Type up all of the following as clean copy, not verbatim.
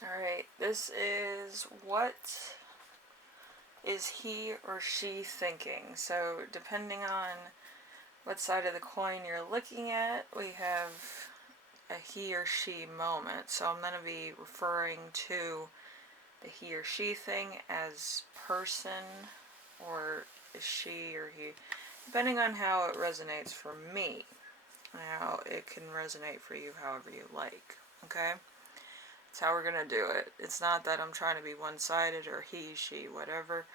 Alright, this is what is he or she thinking. So, depending on what side of the coin you're looking at, we have a he or she moment. So, I'm going to be referring to the he or she thing as person, or she or he, depending on how it resonates for me. Now, it can resonate for you however you like. Okay? That's how we're gonna do it. It's not that I'm trying to be one-sided or he, she, whatever.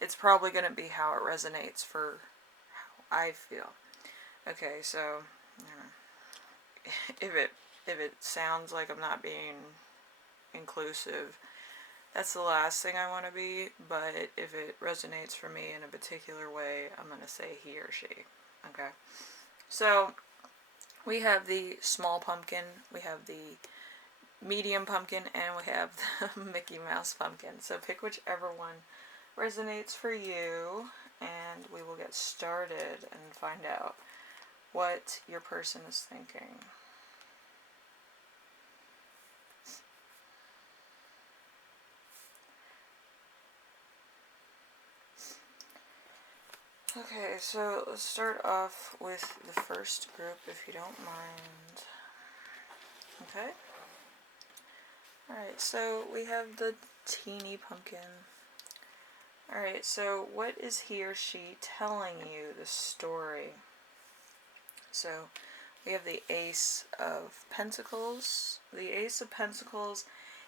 It's probably gonna be how it resonates for how I feel. Okay, so if it sounds like I'm not being inclusive, that's the last thing I want to be. But if it resonates for me in a particular way, I'm gonna say he or she. Okay. So we have the small pumpkin. We have the medium pumpkin, and we have the Mickey Mouse pumpkin. So pick whichever one resonates for you, and we will get started and find out what your person is thinking. Okay, so let's start off with the first group, if you don't mind. Okay? Alright, so we have the teeny pumpkin. Alright, so what is he or she telling you, the story? So we have the Ace of Pentacles. The Ace of Pentacles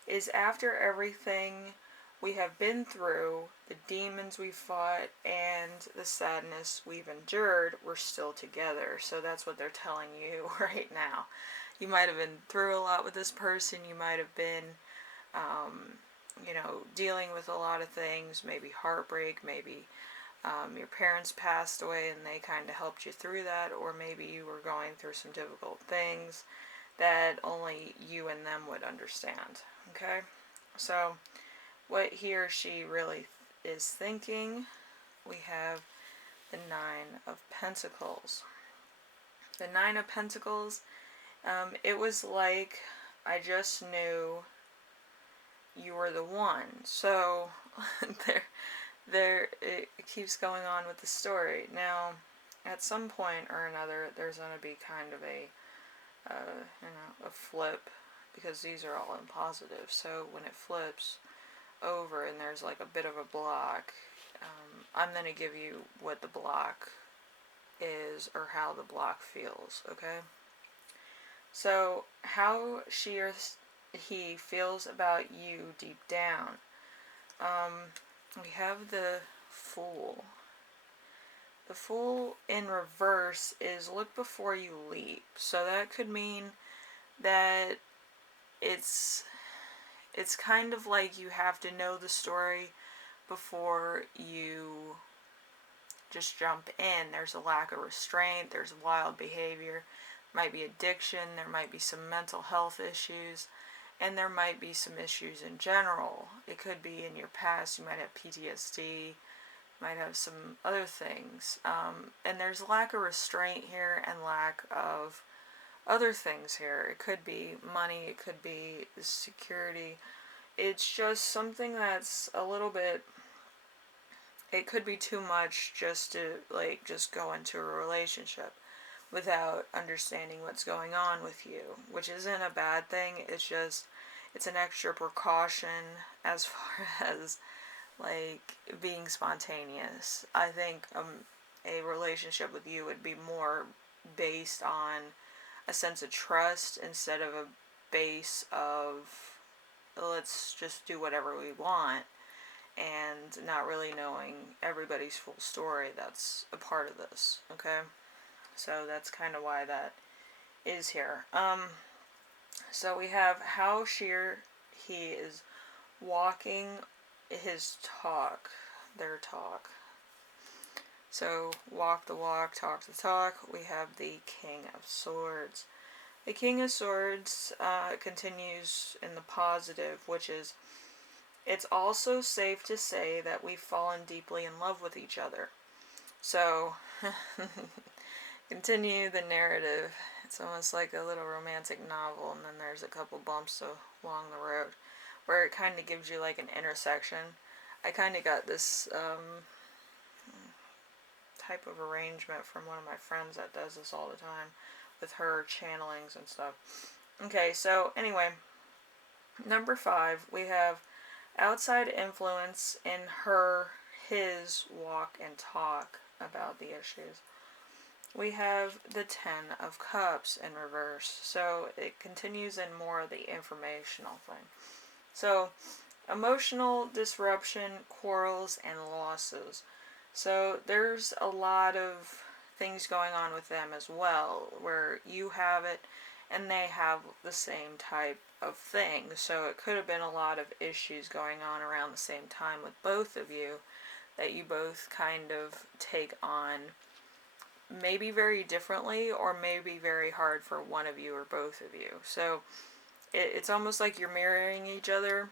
is after everything we have been through, the demons we fought, and the sadness we've endured, we're still together. So that's what they're telling you right now. You might have been through a lot with this person. You might have been, dealing with a lot of things, maybe heartbreak, maybe your parents passed away and they kind of helped you through that, or maybe you were going through some difficult things that only you and them would understand. Okay? So, what he or she really is thinking, we have the Nine of Pentacles. The Nine of Pentacles, it was like I just knew you were the one. So, it keeps going on with the story. Now, at some point or another, there's going to be kind of a flip, because these are all in positive. So when it flips over and there's like a bit of a block, I'm going to give you what the block is, or how the block feels. Okay. So how she or he feels about you deep down. We have the Fool. The Fool in reverse is look before you leap. So that could mean that it's kind of like you have to know the story before you just jump in. There's a lack of restraint, there's wild behavior, might be addiction, there might be some mental health issues, and there might be some issues in general. It could be in your past, you might have PTSD, might have some other things. And there's lack of restraint here and lack of other things here. It could be money, it could be security. It's just something that's a little bit, it could be too much just to just go into a relationship without understanding what's going on with you, which isn't a bad thing. It's just, it's an extra precaution as far as being spontaneous. I think a relationship with you would be more based on a sense of trust instead of a base of let's just do whatever we want, and not really knowing everybody's full story that's a part of this. Okay, so that's kind of why that is here. So we have how he is walking his talk, their talk. So walk the walk, talk the talk. We have the King of Swords. The King of Swords continues in the positive, which is, it's also safe to say that we've fallen deeply in love with each other. So, continue the narrative. It's almost like a little romantic novel, and then there's a couple bumps along the road. where it kind of gives you like an intersection. I kind of got this type of arrangement from one of my friends that does this all the time with her channelings and stuff. Okay, so anyway, number 5, we have outside influence in his walk and talk about the issues. We have the 10 of Cups in reverse, so it continues in more of the informational thing. So, emotional disruption, quarrels, and losses. So, there's a lot of things going on with them as well, where you have it and they have the same type of thing. So, it could have been a lot of issues going on around the same time with both of you that you both kind of take on, maybe very differently, or maybe very hard for one of you or both of you. So it's almost like you're mirroring each other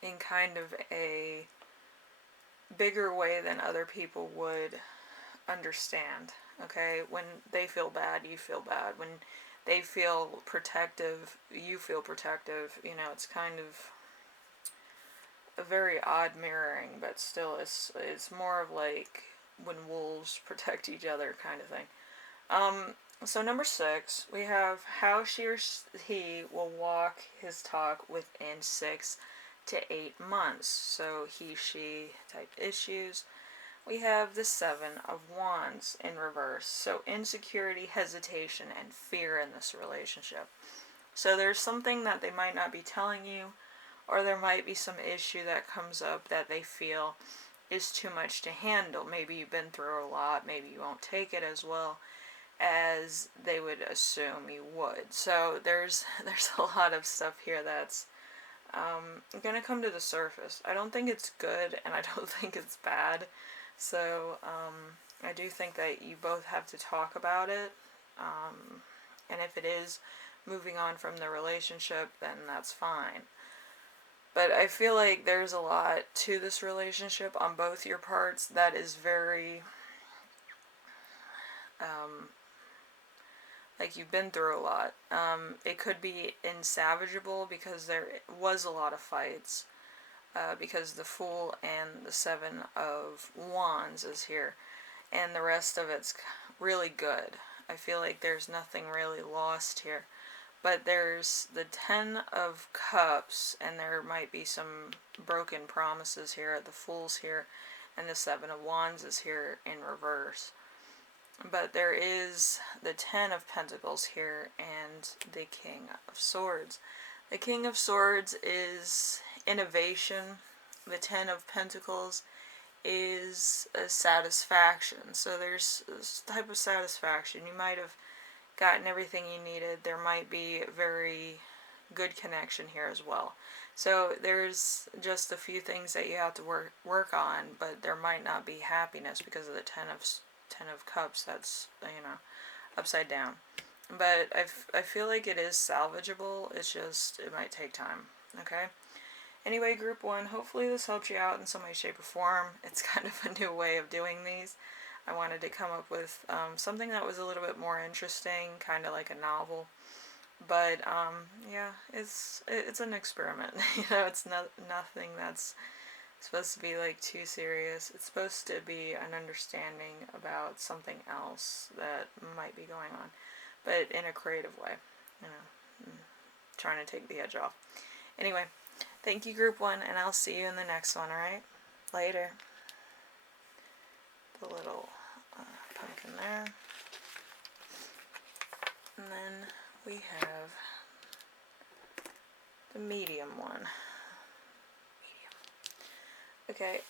in kind of a bigger way than other people would understand. Okay, when they feel bad, you feel bad. When they feel protective, you feel protective. You know, it's kind of a very odd mirroring, but still it's more of like when wolves protect each other kind of thing. So number 6, we have how she or he will walk his talk within 6 to 8 months. So he, she type issues. We have the 7 of Wands in reverse. So insecurity, hesitation, and fear in this relationship. So there's something that they might not be telling you, or there might be some issue that comes up that they feel is too much to handle. Maybe you've been through a lot, maybe you won't take it as well as they would assume you would. So there's a lot of stuff here that's going to come to the surface. I don't think it's good, and I don't think it's bad. So I do think that you both have to talk about it. And if it is moving on from the relationship, then that's fine. But I feel like there's a lot to this relationship on both your parts that is very, like you've been through a lot. It could be insavageable because there was a lot of fights, because the Fool and the 7 of Wands is here, and the rest of it's really good. I feel like there's nothing really lost here. But there's the 10 of Cups, and there might be some broken promises here. The Fool's here, and the 7 of Wands is here in reverse. But there is the 10 of Pentacles here, and the King of Swords. The King of Swords is innovation. The 10 of Pentacles is a satisfaction. So there's this type of satisfaction. You might have gotten everything you needed. There might be a very good connection here as well. So there's just a few things that you have to work on, but there might not be happiness because of the 10 of Cups. That's, you know, upside down. But I feel like it is salvageable. It's just, it might take time. Okay? Anyway, group 1, hopefully this helped you out in some way, shape, or form. It's kind of a new way of doing these. I wanted to come up with something that was a little bit more interesting, kind of like a novel. But yeah, it's an experiment. You know, it's nothing that's supposed to be like too serious. It's supposed to be an understanding about something else that might be going on, but in a creative way. You know, trying to take the edge off. Anyway, thank you, group 1, and I'll see you in the next one. All right, later. The little pumpkin there, and then we have the medium one. Okay,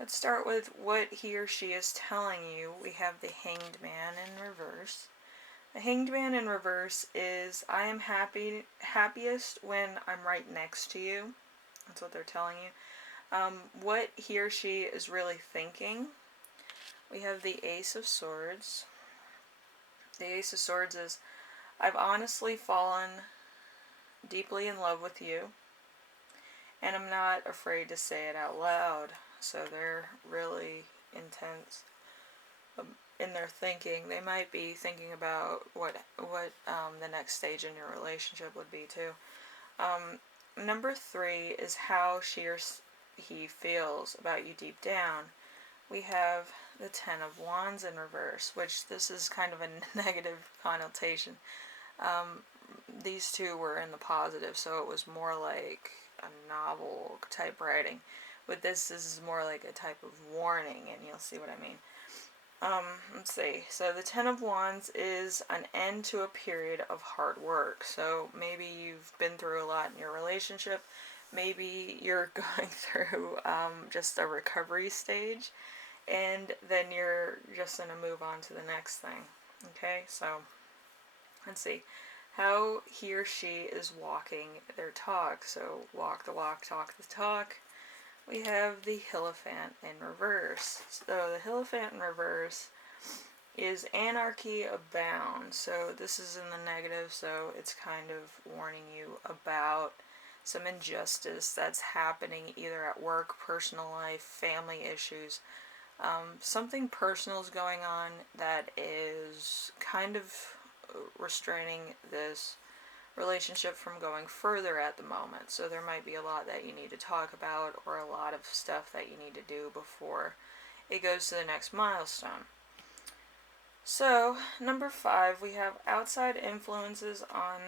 let's start with what he or she is telling you. We have the Hanged Man in reverse. The Hanged Man in reverse is, I am happiest when I'm right next to you. That's what they're telling you. What he or she is really thinking. We have the Ace of Swords. The Ace of Swords is, I've honestly fallen deeply in love with you, and I'm not afraid to say it out loud. So they're really intense in their thinking. They might be thinking about what the next stage in your relationship would be too. Number 3 is how she or he feels about you deep down. We have the Ten of Wands in reverse, which this is kind of a negative connotation. These two were in the positive, so it was more like a novel type writing. With this is more like a type of warning, and you'll see what I mean. Let's see. So the Ten of Wands is an end to a period of hard work. So maybe you've been through a lot in your relationship. Maybe you're going through just a recovery stage, and then you're just going to move on to the next thing. Okay, so let's see how he or she is walking their talk. So walk the walk, talk the talk. We have the Hierophant in reverse. So the Hierophant in reverse is anarchy abound. So this is in the negative, so it's kind of warning you about some injustice that's happening either at work, personal life, family issues. Something personal is going on that is kind of restraining this relationship from going further at the moment. So there might be a lot that you need to talk about, or a lot of stuff that you need to do before it goes to the next milestone. So number 5, we have outside influences on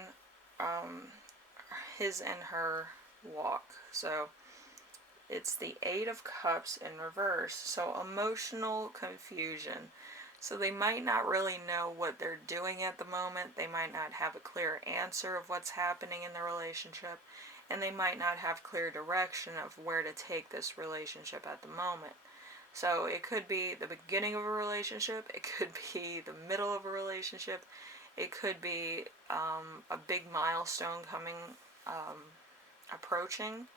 his and her walk. So it's the 8 of Cups in reverse. So emotional confusion. So they might not really know what they're doing at the moment. They might not have a clear answer of what's happening in the relationship. And they might not have clear direction of where to take this relationship at the moment. So it could be the beginning of a relationship. It could be the middle of a relationship. It could be a big milestone coming, approaching.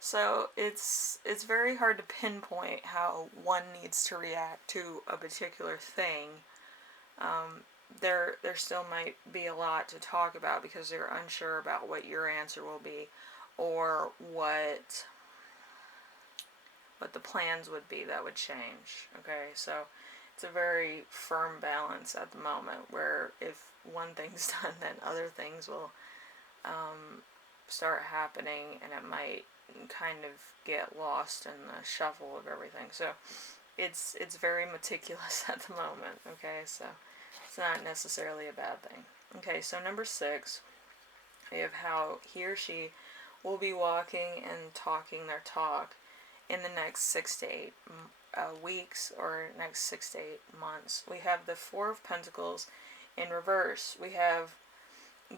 So it's very hard to pinpoint how one needs to react to a particular thing. There still might be a lot to talk about because they're unsure about what your answer will be, or what the plans would be that would change. Okay, so it's a very firm balance at the moment, where if one thing's done, then other things will start happening, and it might kind of get lost in the shuffle of everything. So it's very meticulous at the moment. Okay, so it's not necessarily a bad thing. Okay, so number 6, we have how he or she will be walking and talking their talk in the next 6 to 8 weeks, or next 6 to 8 months. We have the 4 of Pentacles in reverse. We have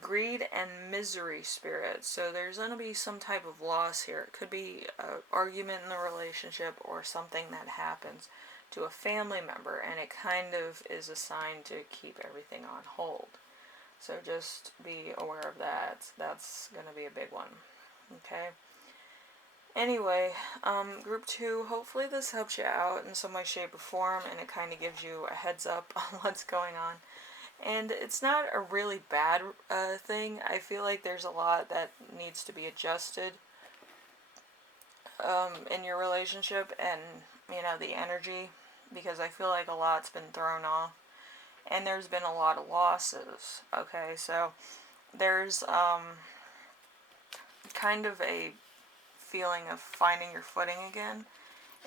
greed and misery spirit. So there's going to be some type of loss here. It could be an argument in the relationship, or something that happens to a family member, and it kind of is a sign to keep everything on hold. So just be aware of that. That's going to be a big one. Okay. Anyway, group 2, hopefully this helps you out in some way, shape, or form, and it kind of gives you a heads up on what's going on. And it's not a really bad thing. I feel like there's a lot that needs to be adjusted in your relationship, and, the energy, because I feel like a lot's been thrown off, and there's been a lot of losses. Okay, so there's kind of a feeling of finding your footing again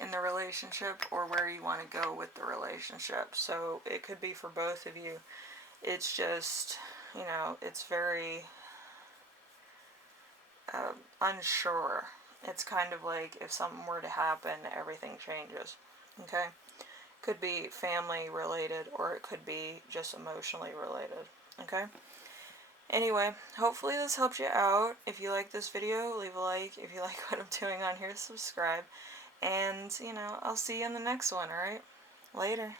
in the relationship, or where you want to go with the relationship. So it could be for both of you. It's just, it's very unsure. It's kind of like if something were to happen, everything changes. Okay? Could be family related, or it could be just emotionally related. Okay? Anyway, hopefully this helped you out. If you like this video, leave a like. If you like what I'm doing on here, subscribe. And, I'll see you in the next one, alright? Later.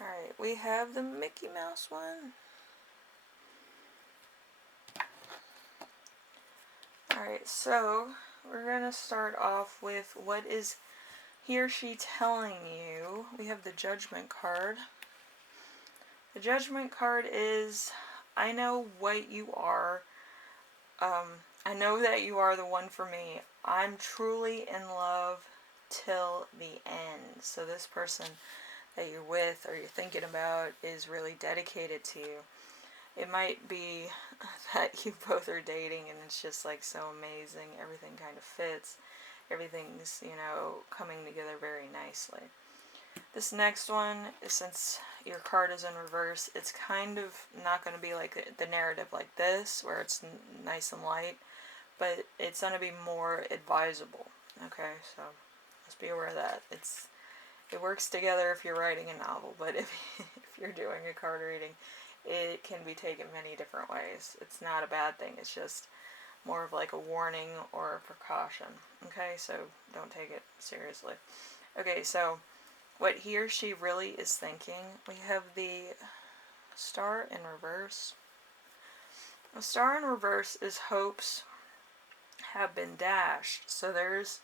Alright, we have the Mickey Mouse one. Alright, so we're going to start off with what is he or she telling you. We have the Judgment card. The Judgment card is, I know what you are I know that you are the one for me. I'm truly in love till the end. So this person that you're with or you're thinking about is really dedicated to you. It might be that you both are dating and it's just like so amazing. Everything kind of fits. Everything's, coming together very nicely. This next one, since your card is in reverse, it's kind of not going to be like the narrative like this, where it's nice and light, but it's going to be more advisable. Okay, so let's be aware of that. It works together if you're writing a novel, but if you're doing a card reading, it can be taken many different ways. It's not a bad thing. It's just more of like a warning or a precaution. Okay, so don't take it seriously. Okay, so what he or she really is thinking, we have the Star in reverse. A star in reverse is hopes have been dashed. So there's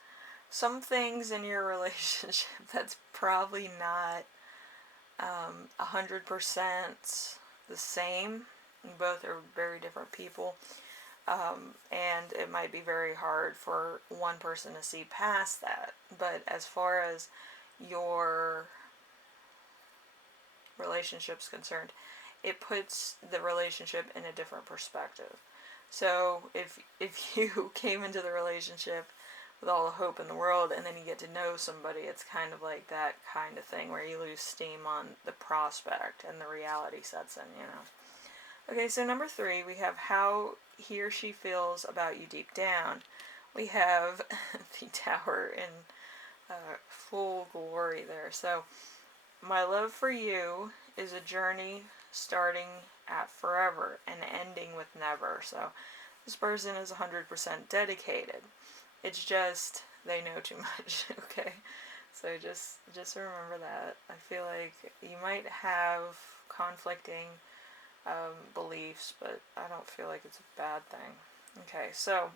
some things in your relationship that's probably not 100% the same. You both are very different people. And it might be very hard for one person to see past that. But as far as your relationship's concerned, it puts the relationship in a different perspective. So if you came into the relationship with all the hope in the world and then you get to know somebody, it's kind of like that kind of thing where you lose steam on the prospect and the reality sets in, Okay, so number 3, we have how he or she feels about you deep down. We have the Tower in full glory there. So my love for you is a journey starting at forever and ending with never. So this person is 100% dedicated. It's just they know too much, okay? So just remember that. I feel like you might have conflicting beliefs, but I don't feel like it's a bad thing. Okay, so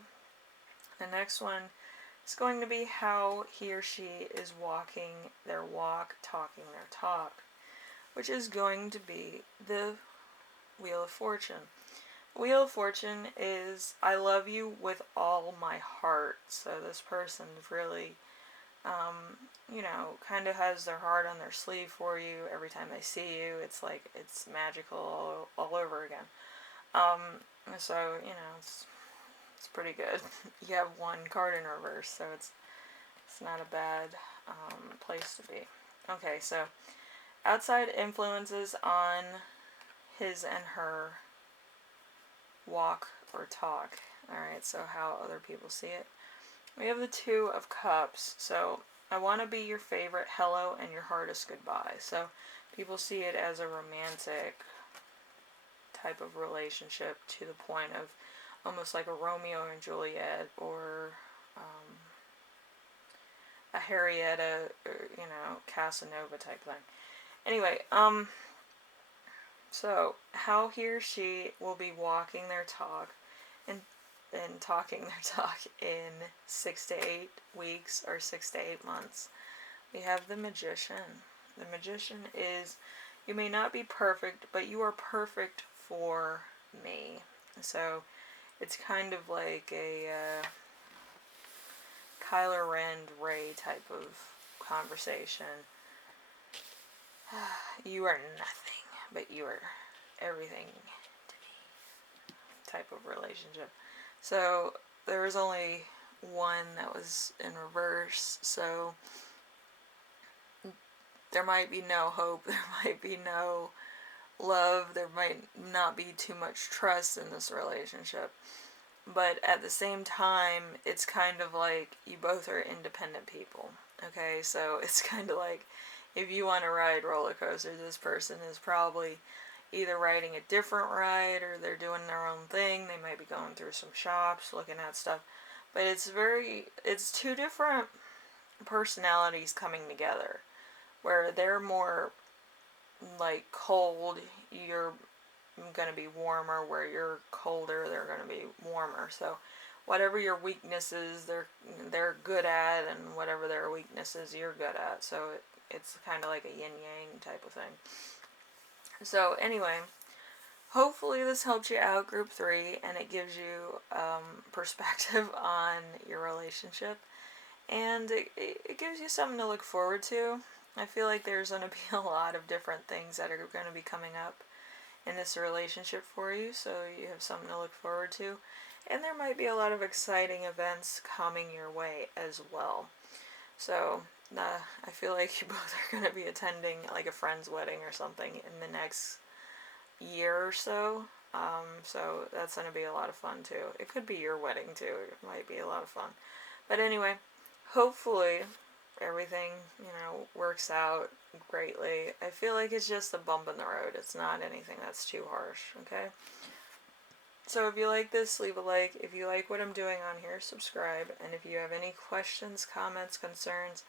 the next one is going to be how he or she is walking their walk, talking their talk, which is going to be the Wheel of Fortune. Wheel of Fortune is, I love you with all my heart. So this person really, kind of has their heart on their sleeve for you. Every time they see you, it's like it's magical all over again. So, it's pretty good. You have one card in reverse, so it's not a bad place to be. Okay, so outside influences on his and her walk or talk. Alright, so how other people see it. We have the Two of Cups. So I want to be your favorite hello and your hardest goodbye. So people see it as a romantic type of relationship, to the point of almost like a Romeo and Juliet, or a Harrietta, or, Casanova type thing. Anyway, so how he or she will be walking their talk and talking their talk in 6 to 8 weeks or 6 to 8 months. We have the Magician. The Magician is, you may not be perfect, but you are perfect for me. So it's kind of like a Kylo Ren Rey type of conversation. You are nothing, but you are everything to me type of relationship. So there was only one that was in reverse, so there might be no hope, there might be no love, there might not be too much trust in this relationship. But at the same time, it's kind of like you both are independent people. Okay, so it's kind of like if you want to ride roller coasters, this person is probably either riding a different ride or they're doing their own thing. They might be going through some shops, looking at stuff. But it's two different personalities coming together, where they're more like cold, you're going to be warmer, where you're colder, they're going to be warmer. So whatever your weaknesses, they're good at, and whatever their weaknesses, you're good at. So it's kind of like a yin-yang type of thing. So anyway, hopefully this helped you out, group 3, and it gives you perspective on your relationship, and it gives you something to look forward to. I feel like there's going to be a lot of different things that are going to be coming up in this relationship for you, so you have something to look forward to. And there might be a lot of exciting events coming your way as well. So, I feel like you both are going to be attending like a friend's wedding or something in the next year or so. So that's going to be a lot of fun too. It could be your wedding too. It might be a lot of fun. But anyway, hopefully everything, works out greatly. I feel like it's just a bump in the road. It's not anything that's too harsh, okay? So if you like this, leave a like. If you like what I'm doing on here, subscribe. And if you have any questions, comments, concerns,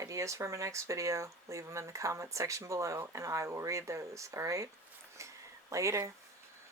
ideas for my next video, leave them in the comment section below and I will read those, alright? Later.